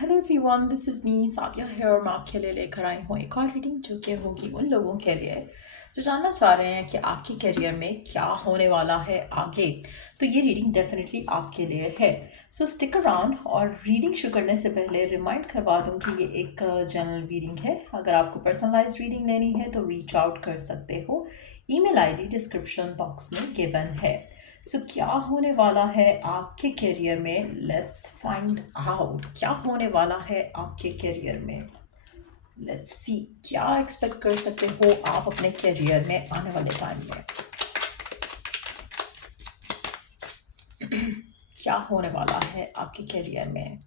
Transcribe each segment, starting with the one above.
Hello everyone, this is me Sadia है और मैं आपके लिए लेकर आई हूँ एक और रीडिंग जो कि होगी उन लोगों के लिए जो जानना चाह रहे हैं कि आपके करियर में क्या होने वाला है आगे। तो ये रीडिंग डेफिनेटली आपके लिए है। सो स्टिक अराउंड। और रीडिंग शुरू करने से पहले रिमाइंड करवा दूँ कि ये एक जनरल रीडिंग है। अगर आपको पर्सनलाइज रीडिंग लेनी है तो रीच आउट कर सकते हो। ईमेल आईडी डिस्क्रिप्शन बॉक्स में गिवन है। सो क्या होने वाला है आपके करियर में, लेट्स फाइंड आउट। क्या होने वाला है आपके करियर में, लेट्स सी। क्या एक्सपेक्ट कर सकते हो आप अपने करियर में आने वाले टाइम में। क्या होने वाला है आपके करियर में।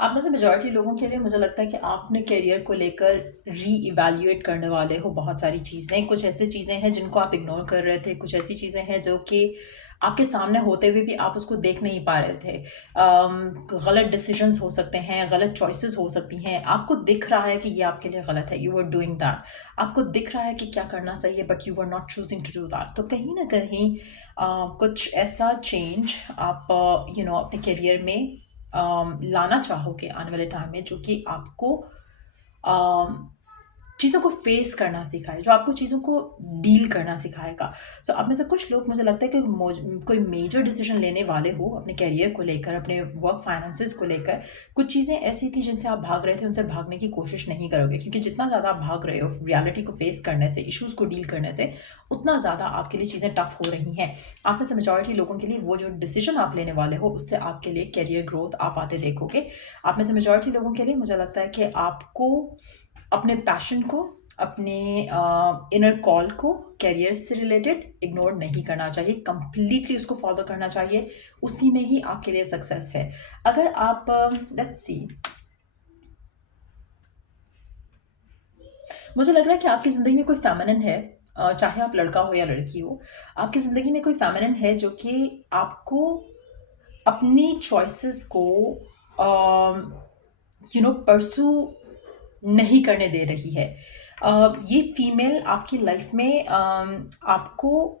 आप में से मेजॉरिटी लोगों के लिए मुझे लगता है कि आप अपने करियर को लेकर री इवेल्युएट करने वाले हो। बहुत सारी चीज़ें, कुछ ऐसी चीज़ें हैं जिनको आप इग्नोर कर रहे थे, कुछ ऐसी चीज़ें हैं जो कि आपके सामने होते हुए भी आप उसको देख नहीं पा रहे थे। गलत डिसीजंस हो सकते हैं, गलत चॉइसेस हो सकती हैं। आपको दिख रहा है कि ये आपके लिए गलत है, यू आर डूइंग दैट। आपको दिख रहा है कि क्या करना सही है, but you are not choosing to do that. तो कहीं ना कहीं कुछ ऐसा चेंज आप अपने करियर में लाना चाहोगे आने वाले टाइम में, जो कि आपको चीज़ों को फेस करना सिखाए, जो आपको चीज़ों को डील करना सिखाएगा। सो आप में से कुछ लोग, मुझे लगता है कि कोई मेजर डिसीजन लेने वाले हो अपने करियर को लेकर, अपने वर्क फाइनेंसेस को लेकर। कुछ चीज़ें ऐसी थी जिनसे आप भाग रहे थे, उनसे भागने की कोशिश नहीं करोगे, क्योंकि जितना ज़्यादा आप भाग रहे हो रियलिटी को फेस करने से, इश्यूज़ को डील करने से, उतना ज़्यादा आपके लिए चीज़ें टफ हो रही हैं। आप में से मेजॉरिटी लोगों के लिए वो जो डिसीजन आप लेने वाले हो, उससे आपके लिए करियर ग्रोथ आप आते देखोगे। आप में से मेजॉरिटी लोगों के लिए मुझे लगता है कि आपको अपने पैशन को, अपने इनर कॉल को, करियर से रिलेटेड इग्नोर नहीं करना चाहिए, कंप्लीटली उसको फॉलो करना चाहिए। उसी में ही आपके लिए सक्सेस है। अगर आप लेट्स सी, मुझे लग रहा है कि आपकी ज़िंदगी में कोई फेमिनिन है, चाहे आप लड़का हो या लड़की हो। आपकी ज़िंदगी में कोई फेमिनिन है जो कि आपको अपनी चॉइसेस को परसू नहीं करने दे रही है। ये फीमेल आपकी लाइफ में आपको,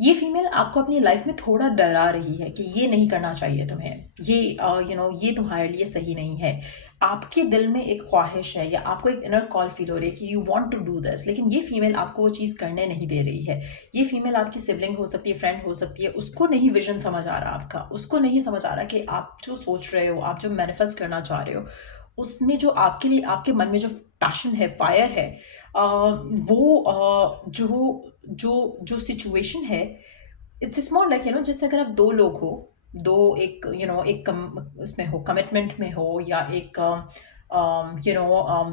ये फीमेल आपको अपनी लाइफ में थोड़ा डरा रही है कि ये नहीं करना चाहिए तुम्हें, ये ये तुम्हारे लिए सही नहीं है। आपके दिल में एक ख्वाहिश है या आपको एक इनर कॉल फील हो रही है कि you want to do this, लेकिन ये फीमेल आपको वो चीज़ करने नहीं दे रही है। ये फीमेल आपकी सिबलिंग हो सकती है, फ्रेंड हो सकती है। उसको नहीं विजन समझ आ रहा आपका, उसको नहीं समझ आ रहा कि आप जो सोच रहे हो, आप जो मैनिफेस्ट करना चाह रहे हो, उसमें जो आपके लिए, आपके मन में जो पैशन है, फायर है, वो जो जो जो सिचुएशन है, इट्स मोर लाइक जैसे अगर आप दो लोग हो, दो एक एक उसमें हो, कमिटमेंट में हो, या एक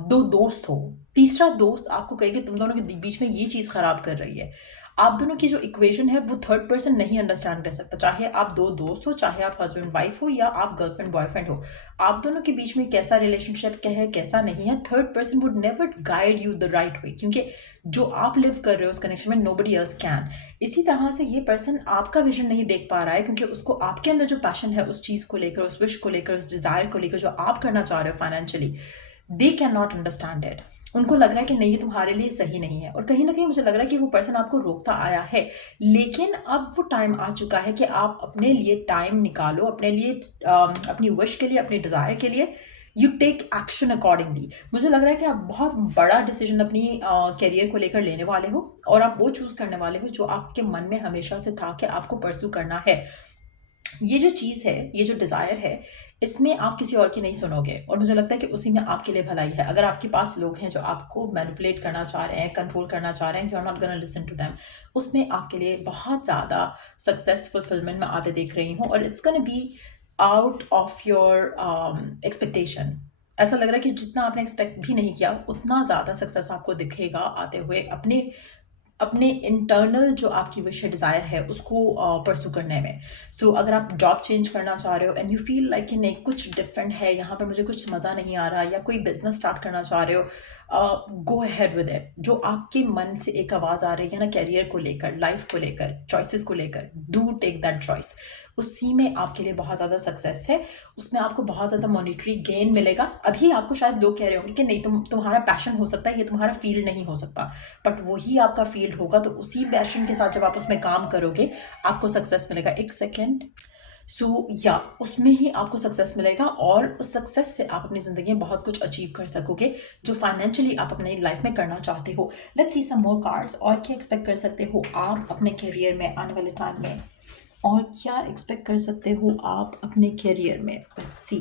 दो दोस्त हो। तीसरा दोस्त आपको कहे कि तुम दोनों के बीच में ये चीज़ खराब कर रही है। आप दोनों की जो इक्वेशन है वो थर्ड पर्सन नहीं अंडरस्टैंड कर सकता, चाहे आप दो दोस्त हो, चाहे आप हस्बैंड वाइफ हो, या आप गर्लफ्रेंड बॉयफ्रेंड हो। आप दोनों के बीच में कैसा रिलेशनशिप क्या है, कैसा नहीं है, third person would never guide you the right way, क्योंकि जो आप लिव कर रहे हो उस कनेक्शन में नोबडी एल्स कैन। इसी तरह से ये पर्सन आपका विजन नहीं देख पा रहा है, क्योंकि उसको आपके अंदर जो पैशन है उस चीज़ को लेकर, उस विश को लेकर, उस डिज़ायर को लेकर, जो आप करना चाह रहे हो financially, they can not understand it. उनको लग रहा है कि नहीं, ये तुम्हारे लिए सही नहीं है। और कहीं ना कहीं मुझे लग रहा है कि वो पर्सन आपको रोकता आया है, लेकिन अब वो टाइम आ चुका है कि आप अपने लिए टाइम निकालो, अपने लिए अपनी विश के लिए, अपनी डिज़ायर के लिए यू टेक एक्शन अकॉर्डिंगली। मुझे लग रहा है कि आप बहुत बड़ा डिसीजन अपनी करियर को लेकर लेने वाले हो, और आप वो चूज़ करने वाले हो जो आपके मन में हमेशा से था कि आपको परस्यू करना है। ये जो चीज़ है, ये जो डिज़ायर है, इसमें आप किसी और की नहीं सुनोगे, और मुझे लगता है कि उसी में आपके लिए भलाई है। अगर आपके पास लोग हैं जो आपको मैनिपुलेट करना चाह रहे हैं, कंट्रोल करना चाह रहे हैं, you are not gonna listen to them, उसमें आपके लिए बहुत ज़्यादा सक्सेस फुलफिलमेंट में आते देख रही हूँ, और it's gonna be out of your expectation. ऐसा लग रहा है कि जितना आपने एक्सपेक्ट भी नहीं किया, उतना ज़्यादा सक्सेस आपको दिखेगा आते हुए अपने अपने इंटरनल जो आपकी विश है, डिज़ायर है, उसको परस्यू करने में। सो अगर आप जॉब चेंज करना चाह रहे हो एंड यू फील लाइक कि नहीं, कुछ डिफरेंट है यहाँ पर, मुझे कुछ मज़ा नहीं आ रहा, या कोई बिजनेस स्टार्ट करना चाह रहे हो, गो अहेड विद इट। जो आपके मन से एक आवाज़ आ रही है ना, कैरियर को लेकर, लाइफ को लेकर, चॉइसेस को लेकर, डू टेक दैट चॉइस। उसी में आपके लिए बहुत ज़्यादा सक्सेस है, उसमें आपको बहुत ज़्यादा मॉनिटरी गेन मिलेगा। अभी आपको शायद लोग कह रहे होंगे कि नहीं, तुम्हारा पैशन हो सकता है, ये तुम्हारा फील्ड नहीं हो सकता, बट वही आपका फील्ड होगा। तो उसी पैशन के साथ जब आप उसमें काम करोगे, आपको सक्सेस मिलेगा। एक सेकेंड, सो या उसमें ही आपको सक्सेस मिलेगा और उस सक्सेस से आप अपनी ज़िंदगी में बहुत कुछ अचीव कर सकोगे जो फाइनेंशियली आप अपने लाइफ में करना चाहते हो। Let's see some more cards. और क्या एक्सपेक्ट कर सकते हो आप अपने करियर में आने वाले टाइम में? और क्या एक्सपेक्ट कर सकते हो आप अपने करियर में? लेट्स सी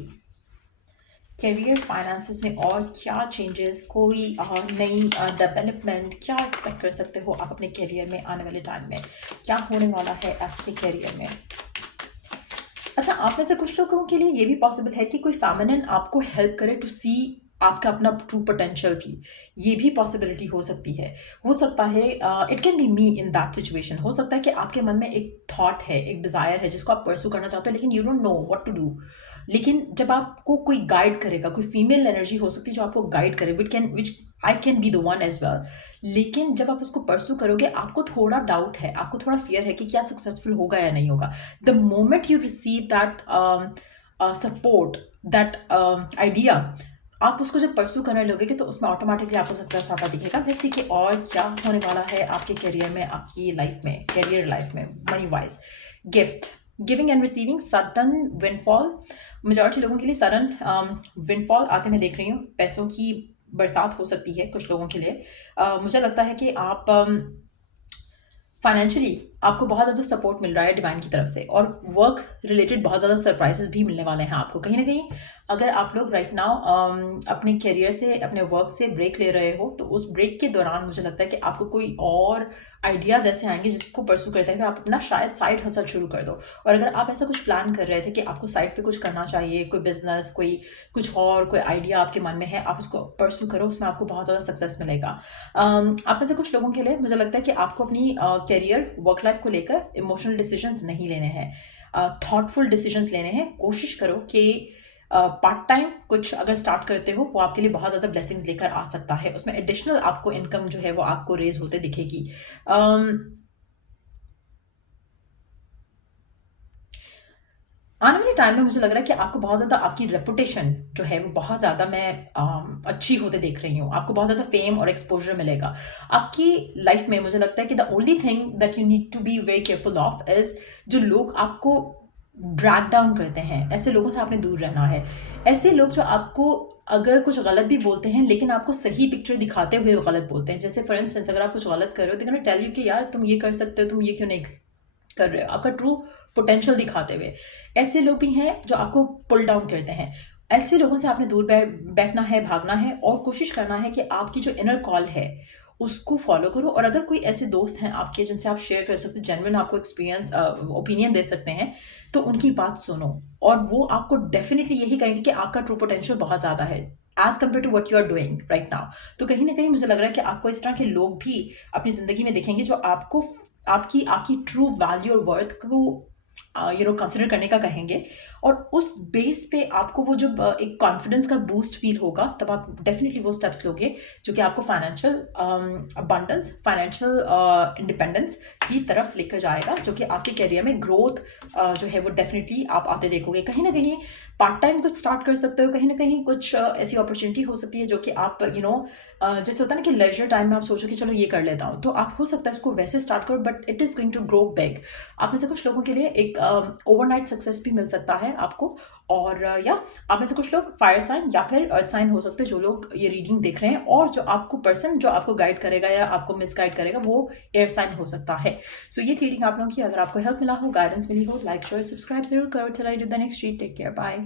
करियर फाइनेंसेस में और क्या चेंजेस, कोई नई डेवलपमेंट क्या एक्सपेक्ट कर सकते हो आप अपने करियर में आने वाले टाइम में? क्या होने वाला है आपके करियर में? अच्छा, आप में से कुछ लोगों के लिए ये भी पॉसिबल है कि कोई फेमिनिन आपको हेल्प करे टू सी आपका अपना ट्रू पोटेंशियल भी। ये भी पॉसिबिलिटी हो सकती है। हो सकता है it can be me in that situation. हो सकता है कि आपके मन में एक थॉट है, एक डिज़ायर है जिसको आप परस्यू करना चाहते हो, लेकिन you don't know what to do. लेकिन जब आपको कोई गाइड करेगा, कोई फीमेल एनर्जी हो सकती है जो आपको गाइड करे, which I can be the one as well. लेकिन जब आप उसको परस्यू करोगे, आपको थोड़ा डाउट है, आपको थोड़ा फियर है कि क्या सक्सेसफुल होगा या नहीं होगा। The moment you receive that support, that idea, आप उसको जब परस्यू करने लगोगे तो उसमें ऑटोमेटिकली आपको सक्सेस आता दिखेगा। लेट्स सी कि और क्या होने वाला है आपके करियर में, आपकी लाइफ में, करियर लाइफ में, money wise. Gift, giving and receiving, sudden windfall. Majority लोगों के लिए सडन विंडफॉल आते मैं देख रही हूँ। पैसों की बरसात हो सकती है कुछ लोगों के लिए। मुझे लगता है कि आप फाइनेंशियली आपको बहुत ज़्यादा सपोर्ट मिल रहा है डिवाइन की तरफ से, और वर्क रिलेटेड बहुत ज़्यादा सरप्राइजेस भी मिलने वाले हैं आपको कहीं ना कहीं। अगर आप लोग राइट नाउ अपने करियर से, अपने वर्क से ब्रेक ले रहे हो, तो उस ब्रेक के दौरान मुझे लगता है कि आपको कोई और आइडियाज़ ऐसे आएंगे जिसको परस्यू करते हुए आप अपना शायद साइड हसल शुरू कर दो। और अगर आप ऐसा कुछ प्लान कर रहे थे कि आपको साइड पे कुछ करना चाहिए, कोई बिजनेस, कोई कुछ और, कोई आइडिया आपके मन में है, आप उसको परस्यू करो, उसमें आपको बहुत ज़्यादा सक्सेस मिलेगा। आप में से कुछ लोगों के लिए मुझे लगता है कि आपको अपनी करियर, वर्क लाइफ को लेकर इमोशनल डिसीजंस नहीं लेने हैं, थॉटफुल डिसीजंस लेने हैं। कोशिश करो कि पार्ट टाइम कुछ अगर स्टार्ट करते हो, वो आपके लिए बहुत ज़्यादा ब्लेसिंग्स लेकर आ सकता है। उसमें एडिशनल आपको इनकम जो है वो आपको रेज होते दिखेगी। आने वाले टाइम में मुझे लग रहा है कि आपको बहुत ज़्यादा आपकी रेपुटेशन जो है वो बहुत ज़्यादा मैं अच्छी होते देख रही हूँ। आपको बहुत ज़्यादा फेम और एक्सपोजर मिलेगा आपकी लाइफ में। मुझे लगता है कि the only thing that you need to be very careful of is जो लोग आपको ड्रैग डाउन करते हैं, ऐसे लोगों से आपने दूर रहना है। ऐसे लोग जो आपको अगर कुछ गलत भी बोलते हैं, लेकिन आपको सही पिक्चर दिखाते हुए गलत बोलते हैं। जैसे फॉर इंस्टेंस, अगर आप कुछ गलत कर रहे हो, तो टेल यू कि यार तुम ये कर सकते हो, तुम ये क्यों नहीं कर रहे हो, आपका ट्रू पोटेंशियल दिखाते हुए। ऐसे लोग भी हैं जो आपको पुल डाउन करते हैं। ऐसे लोगों से आपने दूर बैठना है, भागना है, और कोशिश करना है कि आपकी जो इनर कॉल है उसको फॉलो करो। और अगर कोई ऐसे दोस्त हैं आपके जिनसे आप शेयर कर सकते हो, जेन्युइन आपको एक्सपीरियंस ओपिनियन दे सकते हैं, तो उनकी बात सुनो। और वो आपको डेफिनेटली यही कहेंगे कि आपका ट्रू पोटेंशियल बहुत ज़्यादा है as compare to what you are doing right now. तो कहीं ना कहीं मुझे लग रहा है कि आपको इस तरह के लोग भी अपनी ज़िंदगी में दिखेंगे जो आपको आपकी आपकी ट्रू वैल्यू और वर्थ को कंसिडर करने का कहेंगे। और उस बेस पे आपको वो जो एक कॉन्फिडेंस का बूस्ट फील होगा, तब आप डेफिनेटली वो स्टेप्स लोगे जो कि आपको फाइनेंशियल अबंडेंस, फाइनेंशियल इंडिपेंडेंस की तरफ लेकर जाएगा, जो कि आपके करियर में ग्रोथ जो है वो डेफिनेटली आप आते देखोगे। कहीं ना कहीं पार्ट टाइम कुछ स्टार्ट कर सकते हो, कहीं ना कहीं कुछ ऐसी अपॉर्चुनिटी हो सकती है जो कि आप जैसे होता है ना कि लेजर टाइम में आप सोचो कि चलो ये कर लेता हूँ, तो आप हो सकता है इसको वैसे स्टार्ट करो, but it is going to grow big. आप में से कुछ लोगों के लिए एक ओवरनाइट सक्सेस भी मिल सकता है आपको। और या आप में से कुछ लोग फायर साइन या फिर अर्थ साइन हो सकते हैं जो लोग ये रीडिंग देख रहे हैं, और जो आपको पर्सन जो आपको गाइड करेगा या आपको मिसगाइड करेगा वो एयर साइन हो सकता है। सो ये रीडिंग आप लोगों की अगर आपको हेल्प मिला हो, गाइडेंस मिली हो, लाइक शेयर सब्सक्राइब जरूर करो। Till I do the next read, take care, bye.